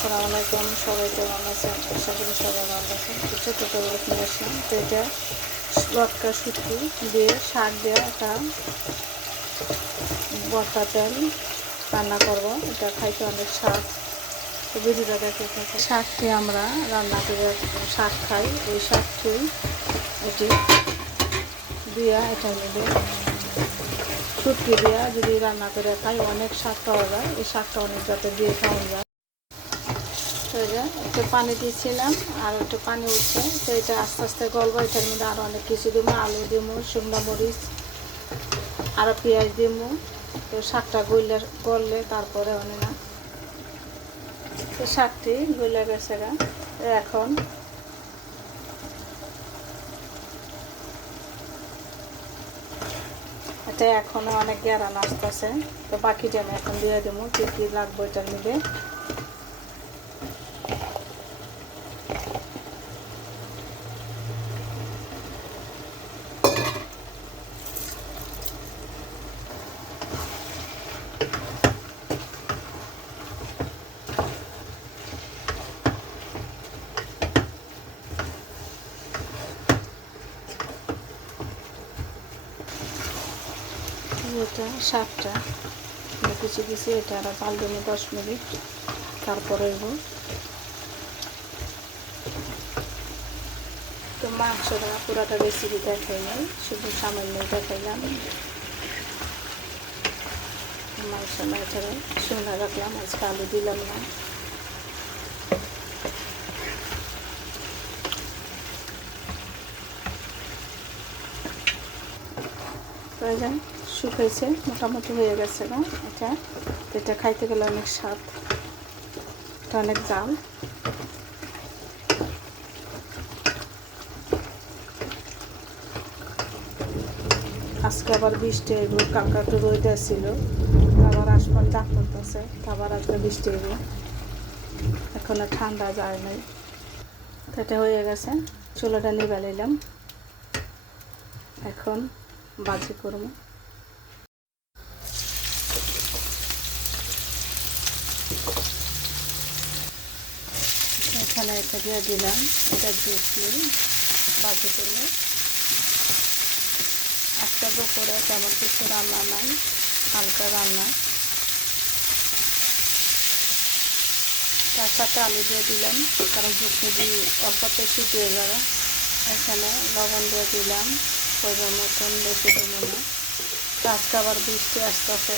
আসসালামু আলাইকুম। সবাই কেমন আছেন? আশা করি সবাই ভালো আছেন। তো ছোটো নিয়ে আসলাম। তো এটা লটকা শুটকি দিয়ে শাক দিয়ে একটা বর্তা তেল রান্না করব। এটা খাইতে অনেক তো ভিডিওটা দেখে থাকে শাকটি আমরা রান্না করে শাক খাই। ওই শাকটি এটি দিয়া এটা মিলে শুটকি দিয়া যদি রান্না করে খাই, অনেক শাক পাওয়া যায়। এই শাকটা অনেক যাতে দিয়ে খাওয়া যায়। তো একটু পানি দিয়েছিলাম আর একটু পানি উঠছে। তো এটা আস্তে আস্তে গলবো, এটার মধ্যে আরও অনেক কিছু দিব। আলু দিব, শুকনো মরিচ আরও পেঁয়াজ দিব। তো শাকটা গইলে, গললে তারপরে অনে না। তো শাকটি গইলে গেছে এখন এটা এখনও অনেক গ্যারান আসতেছে। তো বাকিটা আমি এখন দিয়ে দেবো। কী কী লাগবে এটার মধ্যে? এটা শাকটা কিছু কিছু এটা আর জাল দেবো দশ মিনিট। তারপরে এব তো মাংসটা পুরাটা রেসিপি দেখাই নাই, শুধু সামান্য দেখাইলাম। মাংস না এছাড়া শুকনা রাখলাম, আজকে আলু দিলাম না। প্রয়োজন। শুকাইছে, মোটামুটি হয়ে গেছে না এটা? এটা খাইতে গেলে অনেক স্বাদ, এটা অনেক জাল। আজকে আবার বৃষ্টি এগো কালকে একটু রোদ ছিল আবার আসমান ডাক করতেছে আবার আজকে বৃষ্টি এগো এখনও ঠান্ডা যায় নাই। এটা হয়ে গেছে, চুলোটা নিবে নিলাম এখন বাজি করব। এখানে এটা দিয়ে দিলাম। এটা জুটলি বাজি করব। একটা দুপুরে তেমন কিছু রান্না নাই, হালকা রান্না। তার সাথে আলু দিয়ে দিলাম, কারণ ঝুঁকি দিয়ে অল্পতে শুকিয়ে যাবে এখানে লবণ দিয়ে দিলাম। পরিমাণ মতন বেশি দেবো না। আজকে আবার বৃষ্টি আসতেছে,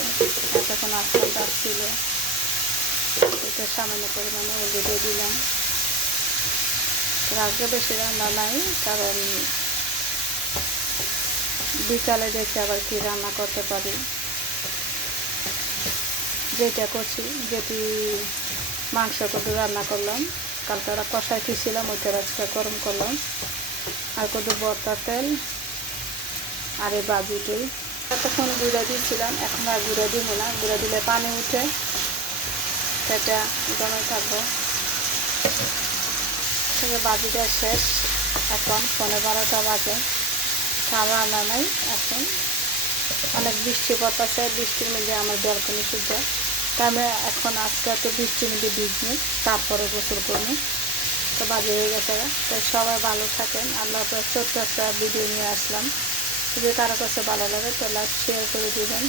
এতক্ষণ আসতে আসছিল এটা সামান্য পরিমাণে হলদি দিয়ে দিলাম। রাখবে বেশি রান্না নাই, কারণ বিকালে দেখে আবার কি রান্না করতে পারি। যেটা করছি, যেটি মাংস কত রান্না করলাম, কালকে ওরা কষাই খেয়েছিলাম ওইটা আজকে গরম করলাম। আর কত বর্তা তেল আর এই বাজিটাই এতক্ষণ গুঁড়া দিয়েছিলাম, এখন আর গুঁড়া দিব না। গুঁড়া দিলে পানি উঠে। সেটা জমে থাকব। থেকে বাজিটা শেষ। এখন পনেরো বারোটা বাজে। খাওয়া আনা নাই এখন। অনেক বৃষ্টি পড়তেছে। বৃষ্টির মধ্যে আমার জলকনি শুদ্ধ। তাই আমি এখন আজকে তো বৃষ্টির মধ্যে ভিজনি তারপরে গোসল করব। তো বাজে হয়ে গেছে। তো সবাই ভালো থাকেন। আল্লাহ একটা ভিডিও নিয়ে আসলাম। যদি কারও কাছে ভালো লাগে তো লাইক শেয়ার করে দিবেন।